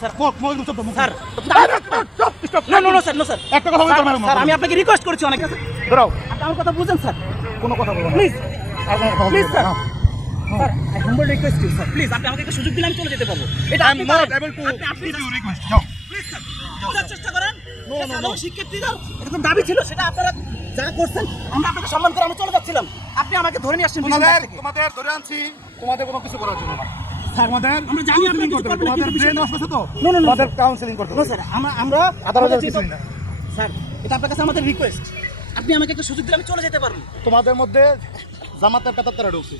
Sir. একটা কথা sir, আমি আপনাকে রিকোয়েস্ট করেছি অনেক। আমার কথা বুঝেন স্যার। কোনো কথা please please sir sir I humble request you sir please আপনি আমাকে একটা সুযোগ দিলে আমি চলে যেতে পারব। এটা I am not able to আপনি আপনি গিভ ইউ রিকোয়েস্ট যাও। প্লিজ স্যার বোঝার চেষ্টা করেন। No, no, শিক্ষার্থীদের এটা তো দাবি ছিল সেটা আপনারা যা করছেন আমরা আপনাকে সম্মান করে আমরা চলে যাচ্ছিলাম। আপনি আমাকে ধরে নিয়ে আসছেন তোমাদের তোমাদের ধরে আনছি। তোমাদের কোনো কিছু করার জন্য না। স্যার তোমাদের আমরা জানি আপনি করতে হবে, ব্রেন ওয়াশ তো কাউন্সিলিং করতে স্যার আমরা আমরা আদালত আমাদের না। স্যার এটা আপনার কাছে আমাদের রিকোয়েস্ট আপনি আমাকে একটা সুযোগ দিলে আমি চলে যেতে পারব তোমাদের মধ্যে জামাতের পেতাত্তারা ঢুকছে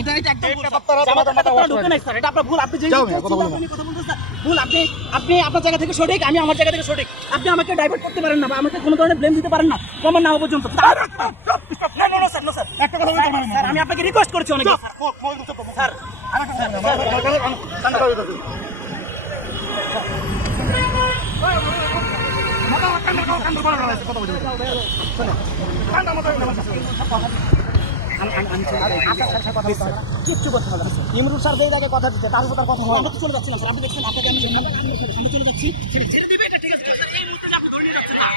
এটা এটা একদম এই ভুল, ব্যাপারটা স্যার। তোমাদের জামাতের মাথায় ব্যাপারটা wash ঢোকে করে নাই, স্যার। এটা আপনার ভুল। আপনি যে কথা মেয়ে, কথা বলব না। আপনি কথা বলতেছেন, ভুল। আপনি আপনি আপনার জায়গা থেকে সঠিক আমি আমার জায়গা থেকে সঠিক আপনি আমাকে ডাইভার্ট করতে পারেন না বা আমাকে কোনো ধরনের ব্লেম দিতে পারেন না প্রমাণ না পর্যন্ত না না না স্যার না স্যার একটা কথা বলতে পারব না। স্যার আমি আপনাকে রিকোয়েস্ট করেছি অনেক। স্যার কিচ্ছু করতে হবে ইমরুল স্যার যেই জায়গায় কথা দিচ্ছে তার তার কথা হয় চলে যাচ্ছিলাম স্যার আপনি দেখছেন আপনাকে আমি আমরা চলে যাচ্ছি। ছেড়ে এটা ঠিক আছে এই মুহূর্তে আপনি ধরে নিয়ে যাচ্ছেন না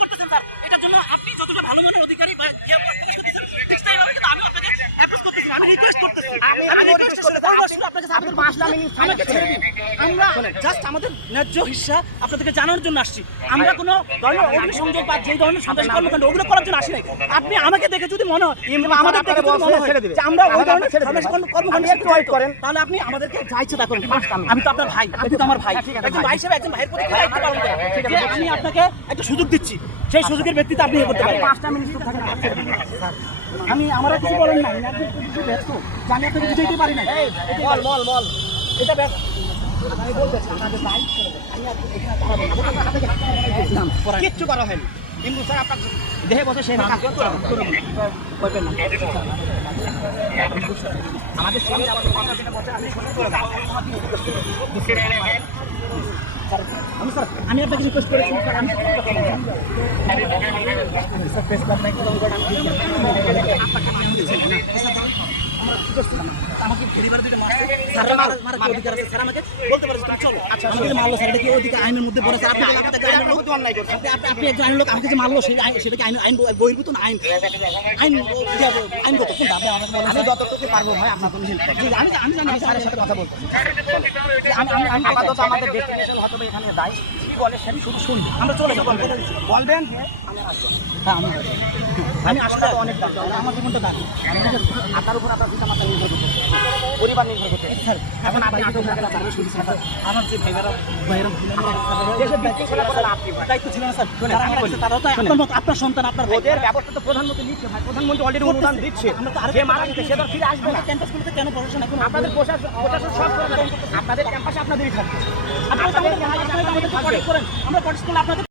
করতেছেন স্যার এটার জন্য আপনি যতটা ভালো মানের অধিকারী বা ইয়ে প্রকাশ করতেছেন ঠিক সেইভাবে কিন্তু আমি আপনাকে অ্যাপ্রোচ করতেছি না, আমি রিকোয়েস্ট করতেছি আমি আমি রিকোয়েস্ট করতে আপনাকে আপনাকে পাঁচ লাখ আমাকে ছেড়ে দিন। আমরা জাস্ট আমাদের ন্যায্য হিস্সা আপনাদেরকে জানানোর জন্য আসছি। আমরা কোনো ধরনের অগ্নিসংযোগ বা যে ধরনের সন্ত্রাসী কর্মকাণ্ড ওগুলো করার জন্য আসি নাই আপনি আমাকে দেখে যদি মনে হয় আমাদের দেখে যদি মনে হয় যে আমরা ওই ধরনের সন্ত্রাসী কর্মকাণ্ড করেন। তাহলে আপনি আমাদেরকে যা ইচ্ছে তা করেন। আমি তো আপনার ভাই আপনি তো আমার ভাই। একজন ভাই। হিসেবে একজন ভাইয়ের প্রতি দায়িত্ব পালন করেন? আমি আপনাকে একটা সুযোগ দিচ্ছি সেই সুযোগের ব্যক্তিতে আপনি করতে পারেন। পাঁচটা মিনিট থাকেন আমি আমার কিছু বলেন না আমি একজন কিছু ব্যস্ত। আমি আপনাকে বুঝাইতে পারি না মল মল মল কিচ্ছু করা হয়নি। ইমরুল স্যার আপনার দেহে বসে সেই আমাদের সঙ্গে কথা যেটা আমি স্যার আমি আপনাকে রিকোয়েস্ট করেছি। স্যার আমি স্যার প্রেস ক্লাব নাই কোথাও করে আমি আপনাকে আমি দিয়েছি না। স্যার, আমরা কি করছিলাম? আমাকে ঘেরিবার দিতে মারছে স্যারের মারার মারার কি অধিকার আছে। স্যার আমাকে বলতে পারে তুমি চলো। আচ্ছা আমাকে যে মারলো স্যার কি অধিকার আইনের মধ্যে পড়ে আপনি আপনি আইনের লোক অন্যায় করছেন। আপনি আপনি- আপনি একজন আইনের লোক আমাকে যে মারলো সেই আইন সেটা কি আইন আইন বহির্ভূত না আইন আইন আইনগত। কোনটা? আপনি আমাকে বলেন। আমি যতটুকু পারব ভাই আপনার কোনো হেল্প আমি আমি জানি স্যারের সাথে কথা আমি আমি আপাতত আমাদের ডেস্টিনেশন হয়তো এখানে কি শুধু শুনব। আমরা চলে যাব বলবেন? হ্যাঁ আমি আসলে আমার জীবনটা দাঁড়িয়ে আটার তার উপর আপনার পিতা মাতা নিয়ে পরিবার নির্ভর করতে এখন আপনি আটক শুধু স্যার আমার যে ভাইয়েরা ভাইয়েরা দেশের দায়িত্ব ছিল না আপনি দায়িত্ব ছিল না স্যার। যারা মারা গেছে তারাও তো আপনার মতো আপনার সন্তান আপনার ওদের ব্যবস্থা তো প্রধানমন্ত্রী নিচ্ছে ভাই। প্রধানমন্ত্রী অলরেডি অনুদান দিচ্ছে। আমরা তো আর যে মারা গেছে সে তো ফিরে আসবে না। ক্যাম্পাসগুলোতে কেন প্রশাসন এখন আপনাদের প্রশাসন প্রশাসন সব আপনাদের ক্যাম্পাসে আপনাদেরই থাকবে। আপনারা আমাদের করেন। আমরা আপনাদের